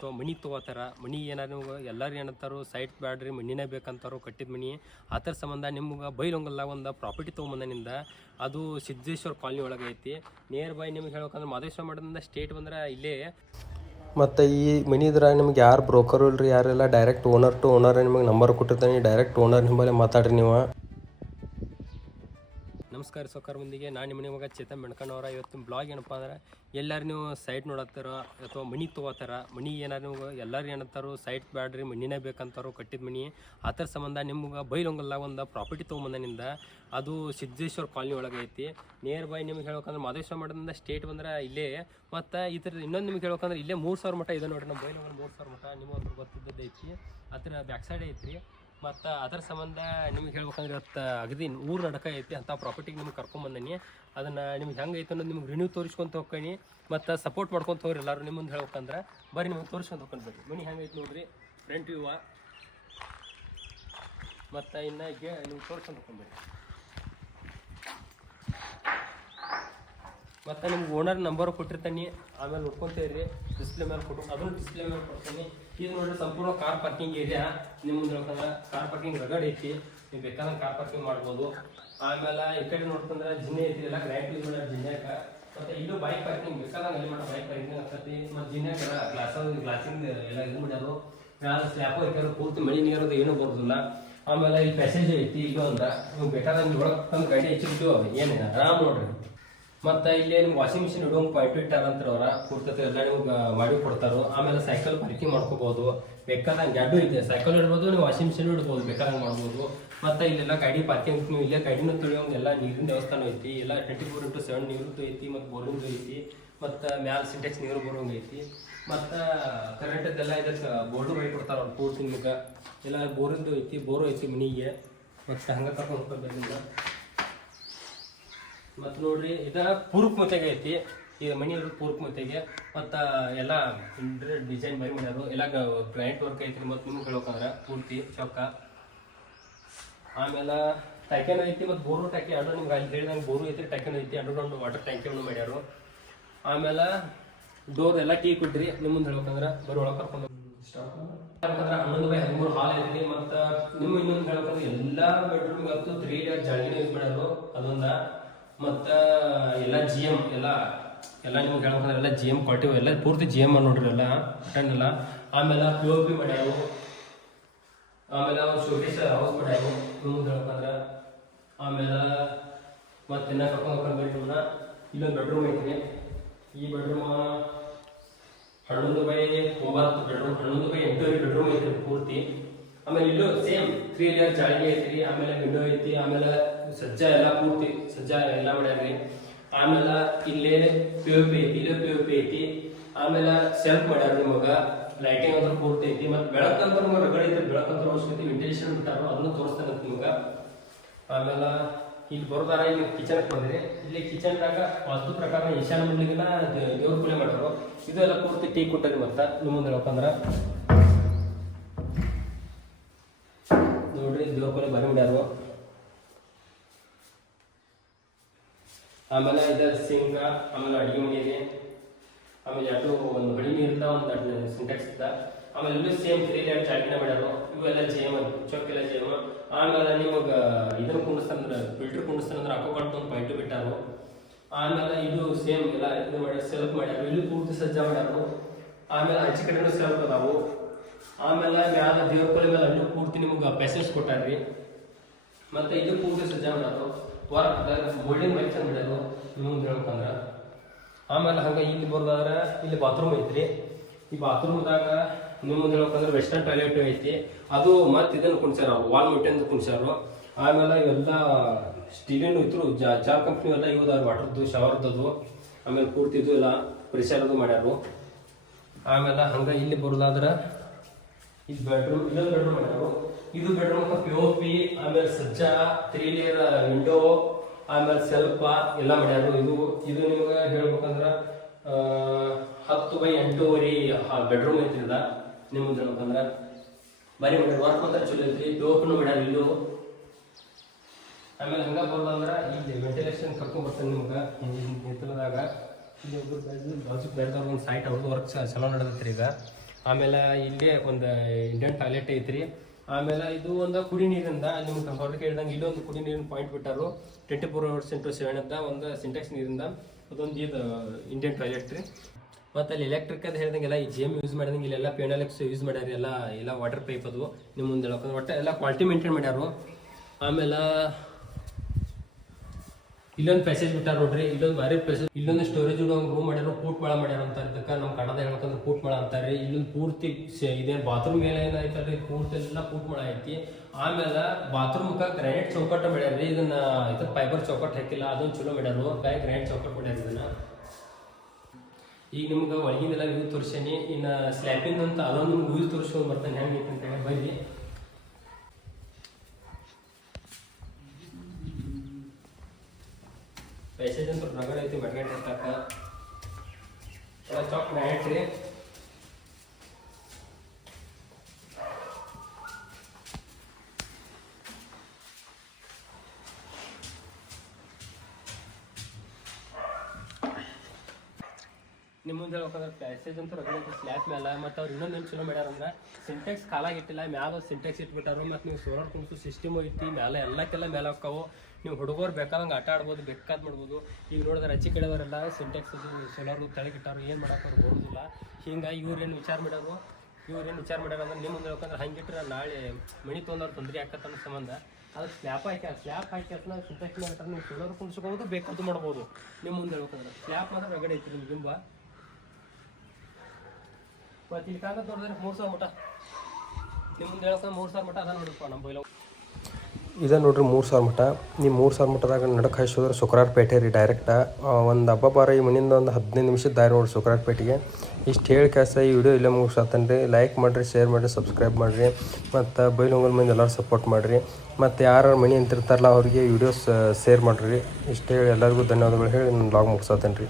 ಅಥವಾ ಮನಿ ತೊಗೋತಾರ. ಮನಿ ಏನಾರು ನಿಮ್ಗೆ ಎಲ್ಲರೂ ಏನಂತಾರೋ ಸೈಟ್ ಬ್ಯಾಡ್ರಿ ಮನಿನೇ ಬೇಕಂತಾರೋ ಕಟ್ಟಿದ ಮನಿ. ಆ ಥರ ಸಂಬಂಧ ನಿಮ್ಗೆ ಬೈಲೊಂಗಲ್ದಾಗ ಒಂದು ಪ್ರಾಪರ್ಟಿ ತೊಗೊಂಬಂದನಿಂದ ಅದು ಸಿದ್ದೇಶ್ವರ ಕಾಲನಿ ಒಳಗೆ ಐತಿ. ನಿಯರ್ ಬೈ ನಿಮ್ಗೆ ಹೇಳ್ಬೇಕಂದ್ರೆ ಮಾದೇಶ್ವರ ಮಠದಿಂದ ಸ್ಟೇಟ್ ಬಂದ್ರೆ ಇಲ್ಲೇ. ಮತ್ತು ಈ ಮನಿ ಇದ್ರಾಗ ನಿಮ್ಗೆ ಯಾರು ಬ್ರೋಕರು ಇಲ್ರಿ, ಯಾರೆಲ್ಲ ಡೈರೆಕ್ಟ್ ಓನರ್ ಟು ಓನರ್ ನಿಮಗೆ ನಂಬರ್ ಕೊಟ್ಟಿರ್ತಾನೆ. ಡೈರೆಕ್ಟ್ ಓನರ್ ನಿಮ್ಮಲ್ಲೇ ಮಾತಾಡ್ರಿ ನೀವು. ನಮಸ್ಕಾರ ಸೌಕರ್ ಮಂದಿಗೆ, ನಾನು ನಿಮ್ಮ ಮನೆ ಮಗ ಚೇತನ್ ಬೆಣ್ಕಣ್ಣವರ. ಇವತ್ತಿನ ಬ್ಲಾಗ್ ಏನಪ್ಪ ಅಂದ್ರೆ, ಎಲ್ಲರೂ ನೀವು ಸೈಟ್ ನೋಡತ್ತಾರ ಅಥವಾ ಮನಿ ತೊಗೋತಾರ. ಮನಿ ಏನಾರು ನಿಮ್ಗೆ ಎಲ್ಲರೂ ಏನಂತಾರೋ ಸೈಟ್ ಬ್ಯಾಡ್ರಿ ಮನಿನೇ ಬೇಕಂತಾರೋ ಕಟ್ಟಿದ ಮನಿ. ಆ ಥರ ಸಂಬಂಧ ನಿಮ್ಗೆ ಬೈಲೊಂಗಲ್ದಾಗ ಒಂದು ಪ್ರಾಪರ್ಟಿ ತೊಗೊಂಬಂದನಿಂದ ಅದು ಸಿದ್ದೇಶ್ವರ ಕಾಲನಿ ಒಳಗೆ ಐತಿ. ನಿಯರ್ ಬೈ ನಿಮ್ಗೆ ಹೇಳ್ಬೇಕಂದ್ರೆ ಮಾದೇಶ್ವರ ಮಠದಿಂದ ಸ್ಟೇಟ್ ಬಂದ್ರೆ ಇಲ್ಲೇ. ಮತ್ತು ಈ ಥರ ಇನ್ನೊಂದು ನಿಮ್ಗೆ ಹೇಳ್ಬೇಕಂದ್ರೆ ಇಲ್ಲೇ 3000 ಮಠ ಇದೆ ನೋಡಿರಿ. ನಮ್ಮ ಬೈಲೊಂಗಲ್ 3000 ಮಠ ನಿಮಗೆ ಗೊತ್ತಿದ್ದದ್ದು ಐತಿ. ಆ ಥರ ಬ್ಯಾಕ್ ಸೈಡ್ ಐತ್ರಿ. ಮತ್ತು ಅದರ ಸಂಬಂಧ ನಿಮ್ಗೆ ಹೇಳ್ಬೇಕಂದ್ರೆ ಇವತ್ತು ಅಗದಿ ಊರು ನಡಕ ಐತಿ ಅಂತ ಪ್ರಾಪರ್ಟಿಗೆ ನಿಮ್ಗೆ ಕರ್ಕೊಂಬಂದನಿ. ಅದನ್ನು ನಿಮ್ಗೆ ಹೆಂಗೆ ಐತೆ ಅನ್ನೋದು ನಿಮ್ಗೆ ರಿನ್ಯೂ ತೋರಿಸ್ಕೊಂತ ಹೋಗ್ತೀನಿ ಮತ್ತು ಸಪೋರ್ಟ್ ಮಾಡ್ಕೊತ ಹೋಗ್ರಿ ಎಲ್ಲರೂ. ನಿಮ್ಮ ಮುಂದೆ ಹೇಳ್ಬೇಕಂದ್ರೆ ಬರೀ ನಿಮ್ಗೆ ತೋರಿಸ್ಕೊಂಡು ಹೋಗ್ಕೊಂಡು ಬರ್ರಿ. ಮನೆ ಹೆಂಗೆ ಐತೆ ನೋಡ್ರಿ, ಫ್ರಂಟ್ ವ್ಯೂವ. ಮತ್ತು ಇನ್ನು ನಿಮ್ಗೆ ತೋರಿಸ್ಕೊಂಡು ಹೋಗ್ಕೊಂಡ್ಬರ್ರಿ. ಮತ್ತು ನಿಮ್ಗೆ ಓನರ್ ನಂಬರ್ ಕೊಟ್ಟಿರ್ತಾನೆ, ಆಮೇಲೆ ನೋಡ್ಕೊತೀರಿ ಡಿಸ್ಪ್ಲೇ ಮೇಲೆ ಅದನ್ನು ಡಿಸ್ಪ್ಲೇ ಮೇಲೆ ಕೊಡ್ತೀನಿ. ಇದು ನೋಡಿರಿ ಸಂಪೂರ್ಣ ಕಾರ್ ಪಾರ್ಕಿಂಗ್ ಏರಿಯಾ. ನಿಮ್ಮ ಮುಂದೆ ಹೇಳ್ಕೊಂಡ್ರೆ ಕಾರ್ ಪಾರ್ಕಿಂಗ್ ರಗಡ್ ಐತಿ, ನೀವು ಬೇಕಾದಂಗೆ ಕಾರ್ ಪಾರ್ಕಿಂಗ್ ಮಾಡ್ಬೋದು. ಆಮೇಲೆ ಈ ಕಡೆ ನೋಡ್ಕೊಂಡ್ರೆ ಜಿನ್ನೆ ಐತಿ, ಎಲ್ಲ ಗ್ರ್ಯಾಂಡ್ ಯೂಸ್ ಮಾಡ್ಯಾರ ಜಿನ್ಯಾಕ. ಮತ್ತು ಇಲ್ಲೂ ಬೈಕ್ ಪಾರ್ಕಿಂಗ್ ಬೇಕಾದಂಗೆ ಅಲ್ಲಿ ಮಾಡೋ ಬೈಕ್ ಪಾರ್ಕಿಂಗ್ ಆಗ್ತೈತಿ. ಮತ್ತು ಜಿನ್ಯಾಕೆಲ್ಲ ಗ್ಲಾಸಿಂದ ಎಲ್ಲ ಇದು ಮಾಡ್ಯಾರು. ಮ್ಯಾಲೆ ಸ್ಲ್ಯಾಪು ಐತೆ, ಪೂರ್ತಿ ಮಳೆ ನೀರೋದು ಏನೂ ಬರೋದಿಲ್ಲ. ಆಮೇಲೆ ಇಲ್ಲಿ ಪ್ಯಾಸೇಜ್ ಐತಿ. ಈಗ ಅಂದ್ರೆ ನೀವು ಬೇಕಾದಂಗೆ ಒಳಗೆ ತಂದು ಗಾಡಿ ಹಚ್ಚಿರ್ತೀವಿ, ಏನು ಆರಾಮ್ ನೋಡ್ರಿ. ಮತ್ತು ಇಲ್ಲಿ ನಿಮ್ಗೆ ವಾಷಿಂಗ್ ಮಿಷಿನ್ ಇಡುವಂಗೆ ಪಾಯಿಂಟ್ ಇಟ್ಟಾರಂತ ಅವರ ಪೂರ್ತತೆ ಎಲ್ಲ ನಿಮ್ಗೆ ಮಾಡಿ ಕೊಡ್ತಾರೋ. ಆಮೇಲೆ ಸೈಕಲ್ ಪಾರ್ಕಿಂಗ್ ಮಾಡ್ಕೋಬೋದು, ಬೇಕಾದಂಗೆ ಎರಡು ಇದೆ. ಸೈಕಲ್ ಇಡ್ಬೋದು, ನೀವು ವಾಷಿಂಗ್ ಮಿಷಿನ್ ಇಡ್ಬೋದು, ಬೇಕಾದಂಗೆ ಮಾಡ್ಬೋದು. ಮತ್ತು ಇಲ್ಲೆಲ್ಲ ಗಾಡಿ ಪಾರ್ಕಿಂಗ್ ನೀವು ಇಲ್ಲೇ ಗಾಡಿನೂ ತೊಳೆಯೋಂಗೆ ಎಲ್ಲ ನೀರಿನ ದೇವಸ್ಥಾನ ಐತಿ. ಎಲ್ಲ 24x7 ನೀರು ಐತಿ, ಮತ್ತು ಬೋರಿಂಗ್ ಐತಿ. ಮತ್ತು ಮ್ಯಾಲೆ ಸಿಂಟೆಕ್ಸ್ ನೀರು ಬರೋಂಗೆ ಐತಿ. ಮತ್ತು ಕರೆಂಟದ್ದೆಲ್ಲ ಇದಕ್ಕೆ ಬೋರ್ಡು ಮಾಡಿ ಕೊಡ್ತಾರೆ ಅವ್ರು ಪೂರ್ತಿ ನಿಮ್ಗೆ. ಎಲ್ಲ ಬೋರಿಂದು ಐತಿ, ಬೋರು ಐತಿ ಮನೆಗೆ. ಮತ್ತು ಹಂಗೆ ಕರ್ಕೊಂಡು ಹೋಗ್ಬೇಕು. ಮತ್ತು ನೋಡ್ರಿ ಇದು ಪೂರ್ಕ್ ಮುತ್ತೆಗೆ ಐತಿ. ಈಗ ಮನಿ ಇರೋದು ಪೂರ್ಕ್ ಮುತ್ತೆಗೆ. ಮತ್ತು ಎಲ್ಲ ಇಂಟೀರಿಯರ್ ಡಿಸೈನ್ ಬರಿ ಮಾಡ್ಯಾರು, ಎಲ್ಲ ಗ್ರೈಂಟ್ ವರ್ಕ್ ಐತಿ. ಮತ್ತು ನಿಮ್ಗೆ ಹೇಳ್ಬೇಕಂದ್ರೆ ಪೂರ್ತಿ ಚೌಕ. ಆಮೇಲೆ ಟ್ಯಾಂಕಿನೂ ಐತಿ, ಮತ್ತು ಬೋರು ಟ್ಯಾಂಕಿ ಎರಡು ನಿಮ್ಗೆ ಅಲ್ಲಿ ಹೇಳಿದಂಗೆ ಬೋರು ಐತಿ, ಟ್ಯಾಂಕಿನೂ ಐತಿ. ಅಂಡರ್ಗ್ರೌಂಡ್ ವಾಟರ್ ಟ್ಯಾಂಕಿಯನ್ನು ಮಾಡ್ಯಾರು. ಆಮೇಲೆ ಡೋರ್ ಎಲ್ಲ ಟೀ ಕೊಟ್ರಿ. ನಿಮ್ಮ ಮುಂದೆ ಹೇಳ್ಬೇಕಂದ್ರೆ ಬರೀ ಒಳಗೆ ಕರ್ಕೊಂಡು ಹೇಳ್ಬೇಕಂದ್ರೆ 11x13 ಹಾಲ್ ಐತಿ. ಮತ್ತು ನಿಮ್ಮ ಇನ್ನೊಂದು ಹೇಳ್ಬೇಕಂದ್ರೆ ಎಲ್ಲ ಬೆಡ್ರೂಮ್ಗೆ ಅಂತೂ 3 ಲೇಯರ್ ಜಾಲಿನ ಯೂಸ್ ಮಾಡ್ಯಾರು ಅದೊಂದು. ಮತ್ತು ಎಲ್ಲ GM ಎಲ್ಲ ನಿಮ್ಗೆ ಹೇಳ್ಬೇಕಂದ್ರೆ ಎಲ್ಲ GM ಕ್ವಾಲಿಟಿ ಎಲ್ಲ ಪೂರ್ತಿ GM ನೋಡ್ರಿ ಎಲ್ಲ ಬಟನ್ ಎಲ್ಲ. ಆಮೇಲೆ POP ಮಾಡ್ಯಾರು. ಆಮೇಲೆ ಅವ್ರು ಶೋಕೇಸ್ ಹೌಸ್ ಮಾಡ್ಯಾರು ಮುಂದೆ ಹೇಳ್ಬೇಕಂದ್ರೆ. ಆಮೇಲೆ ಮತ್ತು ಇನ್ನ ಕರ್ಕೊಂಡು ಹೋಗ್ಕೊಂಡು ಇಲ್ಲೊಂದು ಬೆಡ್ರೂಮ್ ಐತಿ. ಈ bedroom 11x9 bedroom, 11x8 bedroom ಐತಿ ಪೂರ್ತಿ. ಆಮೇಲೆ ಇಲ್ಲೂ ಸೇಮ್ 3 ಲೇಯರ್ ಜಾಳಿಗೆ ಐತಿ. ಆಮೇಲೆ ವಿಂಡೋ ಐತಿ. ಆಮೇಲೆ ಸಜ್ಜಾ ಎಲ್ಲ ಪೂರ್ತಿ ಸಜ್ಜಾ ಎಲ್ಲ ಮಾಡ್ಯಾರ್ರಿ. ಆಮೇಲೆ ಇಲ್ಲೇ POP ಐತಿ, ಇಲ್ಲೇ POP ಐತಿ. ಆಮೇಲೆ ಸೆಲ್ಫ್ ಮಾಡ್ಯಾರ ನಿಮಗೆ. ಲೈಟಿಂಗ್ ಅಂತ ಪೂರ್ತಿ ಐತಿ. ಮತ್ತು ಬೆಳಕಂತ ನಿಮಗೆ ರಗಡ್ ಐತಿ. ಬೆಳಕಂತ ಅವಶ್ಯಕತೆ ವೆಂಟಿಲೇಷನ್ ಬಿಟ್ಟಾರೋ ಅದನ್ನು ತೋರಿಸ್ತಾನೆ ನಿಮ್ಗೆ. ಆಮೇಲೆ ಇಲ್ಲಿ ಬರೋದಾರ ಇಲ್ಲಿ ಕಿಚನ್ಗೆ ಬಂದ್ರಿ. ಇಲ್ಲಿ ಕಿಚನ್ದಾಗ ವಾಸ್ತು ಪ್ರಕಾರ ಈಶಾನ್ಯ ಮುಂದಿಗೆಲ್ಲ ದೇವ್ರ ಪೂಜೆ ಮಾಡ್ಯಾರು. ಇದೆಲ್ಲ ಪೂರ್ತಿ ಟೀ ಕೊಟ್ಟರಿ. ಮತ್ತು ನಿಮ್ಮ ಮುಂದೆ ಹೇಳ್ಬೇಕಂದ್ರೆ ನೋಡ್ರಿ ದೇವ್ರ ಪೂಜೆ ಬರಿ ಮಾಡ್ಯಾರು. ಆಮೇಲೆ ಇದರ ಸಿಂಕ, ಆಮೇಲೆ ಅಡುಗೆ ಮನೆ ಇದೆ. ಆಮೇಲೆ ಎರಡು ಒಂದು ಬಡಿ ನೀರಿಂದ ಒಂದು ಸಿಂಟೆಕ್ಸ್ ಇದ್ದ. ಆಮೇಲೆ ಇಲ್ಲೂ ಸೇಮ್ 3 ಲೇಯರ್ ಚಾಕಿನ ಮಾಡ್ಯಾರು. ಇವೆಲ್ಲ GM ಚೌಕೆಲ್ಲ GM. ಆಮೇಲೆ ನಿಮಗೆ ಇದನ್ನು ಕುಂಡಿಸ್ತಾನಂದ್ರೆ ಫಿಲ್ಟರ್ ಕುಂಡಿಸ್ತಾನಂದ್ರೆ ಹಾಕೋಬಾರ್ದು ಒಂದು ಪಾಯಿಂಟು ಬಿಟ್ಟಾರು. ಆಮೇಲೆ ಇದು ಸೇಮ್ ಎಲ್ಲ ಇದು ಮಾಡ್ಯಾರ, ಸೆಲ್ಫ್ ಮಾಡ್ಯಾರು. ಇಲ್ಲಿ ಪೂರ್ತಿ ಸಜ್ಜಾ ಮಾಡ್ಯಾರು. ಆಮೇಲೆ ಆಚೆ ಕಡೆನೂ ಸೆಲ್ಫ್ ಅದಾವು. ಆಮೇಲೆ ಮ್ಯಾಲ ದೇವ್ರ ಕೊಲೆ ಮೇಲೆ ಅಲ್ಲೂ ಪೂರ್ತಿ ನಿಮ್ಗೆ ಪ್ಯಾಸೇಜ್ ಕೊಟ್ಟಾರ್ರಿ. ಮತ್ತು ಇದು ಪೂರ್ತಿ ಸಜ್ಜಾ ಮಾಡ್ಯಾರು. ವರ್ಕ್ ಗೋಲ್ಡನ್ ವೈಟ್ ಚಂದ ಮಾಡ್ಯಾರು ನಿಮ್ಮ ಮುಂದೆ ಹೇಳ್ಬೇಕಂದ್ರೆ. ಆಮೇಲೆ ಹಂಗೆ ಇಲ್ಲಿ ಬರೋದಾದ್ರೆ ಇಲ್ಲಿ ಬಾತ್ರೂಮ್ ಐತ್ರಿ. ಈ ಬಾತ್ರೂಮ್ದಾಗ ನಿಮ್ಮ ಮುಂದೆ ಹೇಳ್ಬೇಕಂದ್ರೆ ವೆಸ್ಟರ್ನ್ ಟಾಯ್ಲೆಟ್ ಐತಿ. ಅದು ಮತ್ತು ಇದನ್ನು ಕುಣಿಸ್ಯಾರ, ವಾಲ್ ಮಿಟ್ಟಂದು ಕುಣಿಸ್ಯಾರು. ಆಮೇಲೆ ಇವೆಲ್ಲ ಸ್ಟೀಲಿನ ಇದ್ರು ಜಾರ್ ಕಂಪ್ನಿ ಎಲ್ಲ ಇವ್ದಾರು ವಾಟರ್ದು ಶವರ್ದದು. ಆಮೇಲೆ ಪೂರ್ತಿ ಇದು ಎಲ್ಲ ಪರಿಸರದು ಮಾಡ್ಯಾರು. ಆಮೇಲೆ ಹಂಗೆ ಇಲ್ಲಿ ಬರೋದಾದ್ರೆ ಇದು ಬೆಡ್ರೂಮ್, ಇದೊಂದು ಬೆಡ್ರೂಮ್ ಮಾಡ್ಯಾರು. ಇದು ಬೆಡ್ರೂಮ್ POP. ಆಮೇಲೆ ಸಜ್ಜಾ 3 ಲೇಯರ್ ವಿಂಡೋ, ಆಮೇಲೆ ಸೆಲ್ಫ ಎಲ್ಲ ಮಾಡ್ಯಾರು. ಇದು ನಿಮ್ಗೆ ಹೇಳ್ಬೇಕಂದ್ರೆ 10x8 ಬೆಡ್ರೂಮ್ ಐತಿ. ನಿಮ್ಮ ಮುಂದೆ ಹೇಳ್ಬೇಕಂದ್ರೆ ಬರೀ ಮಾಡ್ಯಾರ. ವರ್ಕ್ ಮಾತ್ರ ಚಲೋ ಐತಿ. POPನೂ ಮಾಡ್ಯಾರ ಇಲ್ಲೂ. ಆಮೇಲೆ ಹಂಗೆ ಬರೋದಂದ್ರೆ ಇಲ್ಲಿ ವೆಂಟಿಲೇಷನ್ ಕರ್ಕೊಂಡ್ಬರ್ತಾನೆ ನಿಮ್ಗೆ ಹಿತ್ತಲದಾಗ. ಇಲ್ಲಿ ಬಾಜು ಬೇರೆದವ್ರ ಒಂದು ಸೈಟ್ ಅವ್ರದ್ದು ವರ್ಕ್ ಚಲೋ ನಡೆದೈತ್ರಿ ಈಗ. ಆಮೇಲೆ ಇಲ್ಲೇ ಒಂದು ಇಂಡಿಯನ್ ಟಾಯ್ಲೆಟ್ ಐತ್ರಿ. ಆಮೇಲೆ ಇದು ಒಂದು ಕುಡಿ ನೀರಿಂದ ನಿಮ್ಗೆ ಹೊರಗೆ ಹೇಳಿದಂಗೆ ಇಲ್ಲೊಂದು ಕುಡಿ ನೀರಿನ ಪಾಯಿಂಟ್ ಬಿಟ್ಟಾರು 24/7 ಅಂತ ಒಂದು ಸಿಂಟೆಕ್ಸ್ ನೀರಿಂದ. ಅದೊಂದು ಇದು ಇಂಡಿಯನ್ ಟಾಯ್ಲೆಟ್ ರೀ. ಮತ್ತು ಅಲ್ಲಿ ಎಲೆಕ್ಟ್ರಿಕ್ ಅದು ಹೇಳ್ದಂಗೆಲ್ಲ ಈ ಜೇಮ್ ಯೂಸ್ ಮಾಡಿದಂಗೆ ಇಲ್ಲೆಲ್ಲ ಪೇನಲೆಕ್ಸ್ ಯೂಸ್ ಮಾಡ್ಯಾರ. ಎಲ್ಲ ವಾಟರ್ ಪೈಪ್ ಅದು ನಿಮ್ಮ ಮುಂದೆ ಹೇಳ್ಕೊಂಡು ಒಟ್ಟು ಎಲ್ಲ ಕ್ವಾಲಿಟಿ ಮೇಂಟೈನ್ ಮಾಡ್ಯಾರು. ಆಮೇಲೆ ಇಲ್ಲೊಂದು ಪ್ಯಾಸೇಜ್ ಬಿಟ್ಟಾರ ನೋಡ್ರಿ, ಇಲ್ಲೊಂದು ಭಾರಿ ಪ್ಯಾಸೇಜ್. ಇಲ್ಲೊಂದು ಸ್ಟೋರೇಜ್ ರೂಮ್ ಮಾಡ್ಯಾರ, ಪೂಟ್ ಮಳ ಮಾಡ್ಯಾರ ಅಂತಾರೆ. ಇದಕ್ಕೆ ನಮ್ಮ ಕನ್ನಡ ಹೇಳ್ಬೇಕಂದ್ರೆ ಪೂಟ್ ಮಳ ಅಂತಾರೆ. ಇಲ್ಲೊಂದು ಪೂರ್ತಿ ಇದೇನು ಬಾತ್ರೂಮ್ ಮೇಲೆ ಏನಾಯ್ತಲ್ರಿ, ಪೂರ್ತಿ ಎಲ್ಲ ಪೂಟ್ ಮಳ ಐತಿ. ಆಮೇಲೆ ಬಾತ್ರೂಮ್ಗೆ ಗ್ರಾನೈಟ್ ಚೌಕಟ್ಟು ಮಾಡ್ಯಾರ್ರಿ. ಇದನ್ನ ಇದ್ರ ಫೈಬರ್ ಚೌಕಟ್ಟು ಹಾಕಿಲ್ಲ, ಅದೊಂದು ಚಲೋ ಮಾಡ್ಯಾರು. ಗ್ರಾನೈಟ್ ಚೌಕಟ್ಟು ಮಾಡ್ಯಾರ ಇದನ್ನ. ಈಗ ನಿಮ್ಗೆ ಒಳಗಿಂದೆಲ್ಲ ವ್ಯೂ ತೋರಿಸೇನಿ. ಇನ್ನು ಸ್ಲ್ಯಾಪಿಂಗ್ ಅಂತ ಅದೊಂದು ನಿಮ್ಗೆ ವ್ಯೂ ತೋರಿಸ್ಕೊಂಡು ಬರ್ತಾನೆ ಹೆಂಗೈತೆ ಅಂತ ಹೇಳಿ ಬನ್ನಿ. ಪ್ಯಾಸೇಜ್ ಅಂತ ರಗಡ ಐತಿ, ಮೆಟ್ಗಂಟೆ ಇರ್ತಾಕ ಎಲ್ಲ ಚಾಕ್ ಗ್ರಾನೈಟ್ ರೀ. ನಿಮ್ಮ ಮುಂದೆ ಹೇಳ್ಬೇಕಂದ್ರೆ ಪ್ಯಾಸೇಜ್ ಅಂತ ರಗಡ ಸ್ಲ್ಯಾಪ್ ಮೇಲೆ. ಮತ್ತು ಅವ್ರು ಇನ್ನೊಂದು ಏನು ಚಲೋ ಮಾಡ್ಯಾರ ಅಂದ್ರೆ ಸಿಂಟೆಕ್ಸ್ ಕಾಲಾಗಿಟ್ಟಿಲ್ಲ, ಮ್ಯಾಲ ಸಿಂಟೆಕ್ಸ್ ಇಟ್ಬಿಟ್ಟಾರು. ಮತ್ತು ನೀವು ಸೋಲಾರ್ ಕುಂಸು ಸಿಸ್ಟಮ್ ಐತಿ ಮೇಲೆ, ಎಲ್ಲಕ್ಕೆಲ್ಲ ಮೇಲೆ ಹೋಗ್ತಾವೆ. ನೀವು ಹುಡುಗರು ಬೇಕಾದಂಗೆ ಆಟ ಆಡ್ಬೋದು, ಬೇಕಾದ್ ಮಾಡ್ಬೋದು. ಈಗ ನೋಡಿದ್ರೆ ಅಚ್ಚಿ ಕಡೆಯವರೆಲ್ಲ ಸಿಂಟೆಕ್ಸ್ ಅದು ಸೋಲಾರು ತೆಳಗಿಟ್ಟಾರು, ಏನು ಮಾಡೋಕೆ ಅವ್ರು ಬರೋದಿಲ್ಲ. ಹಿಂಗೆ ಇವ್ರೇನು ವಿಚಾರ ಮಾಡ್ಯಾರ ಅಂದ್ರೆ ನಿಮ್ಮ ಮುಂದೆ ಹೇಳ್ಬೇಕಂದ್ರೆ ಹಂಗಿಟ್ರೆ ನಾಳೆ ಮಣಿ ತೊಗೊಂಡವ್ರು ತೊಂದರೆ ಆಕತ್ತ ಅನ್ನೋ ಸಂಬಂಧ ಅದಕ್ಕೆ ಸ್ಲ್ಯಾಪ್ ಹಾಕಿ ಅಷ್ಟನ್ನ ಸಿಂಟೆಕ್ಸ್ ಮೇಲೆ ನೀವು ಸೋಲಾರ್ ಕುಂಸ್ಕೋಬೋದು, ಬೇಕಾದ್ದು ಮಾಡ್ಬೋದು. ನಿಮ್ಮ ಮುಂದೆ ಹೇಳ್ಬೇಕಂದ್ರೆ ಸ್ಲ್ಯಾಪ್ ಮಾತ್ರ ರಗಡೆ ಐತಿ ನಿಮ್ಗೆ ಗಿಂಬ. ಮತ್ತು ಇಲ್ಲಿ ಕಾಗದ ನೋಡಿದ್ರೆ 3,000 ಮಟ. ನಿಮ್ಮ ಮುಂದೆ ಹೇಳ್ಕೊಂಡು 3,000 ಮಟ ಅದ ನೋಡಿಪ್ಪ ನಮ್ಮ ಬೈಲ. ಇದೆ ನೋಡ್ರಿ 3,000 ಮಟ. ನೀವು 3,000 ಮಟದಾಗ ನಡಕ್ಕೆ ಹೈಸೋದ್ರೆ ಸುಕ್ರಾರ್ಪೇಟೆ ರೀ ಡೈರೆಕ್ಟ. ಒಂದು ಹಬ್ಬ ಬಾರ ಈ ಮನೆಯಿಂದ ಒಂದು 15 ನಿಮಿಷದ ದಾರಿ ನೋಡ್ರಿ ಸುಕ್ರಾರ್ಪೇಟೆಗೆ. ಇಷ್ಟು ಹೇಳಿ ಕ್ಯಾಸ ಈ ವಿಡಿಯೋ ಇಲ್ಲೇ ಮುಗಿಸಾತನ್ ರೀ. ಲೈಕ್ ಮಾಡಿರಿ, ಶೇರ್ ಮಾಡಿರಿ, ಸಬ್ಸ್ಕ್ರೈಬ್ ಮಾಡಿರಿ. ಮತ್ತು ಬೈಲೊಂಗಲ್ ಮಂದಿ ಎಲ್ಲರೂ ಸಪೋರ್ಟ್ ಮಾಡಿರಿ. ಮತ್ತು ಯಾರು ಮನೆ ಅಂತಿರ್ತಾರಲ್ಲ ಅವ್ರಿಗೆ ವಿಡಿಯೋಸ್ ಶೇರ್ ಮಾಡಿರಿ. ಇಷ್ಟು ಹೇಳಿ ಎಲ್ಲರಿಗೂ ಧನ್ಯವಾದಗಳು ಹೇಳಿ ನಾನು ವ್ಲಾಗ್ ಮುಗಿಸಾತೇನೆ ರೀ.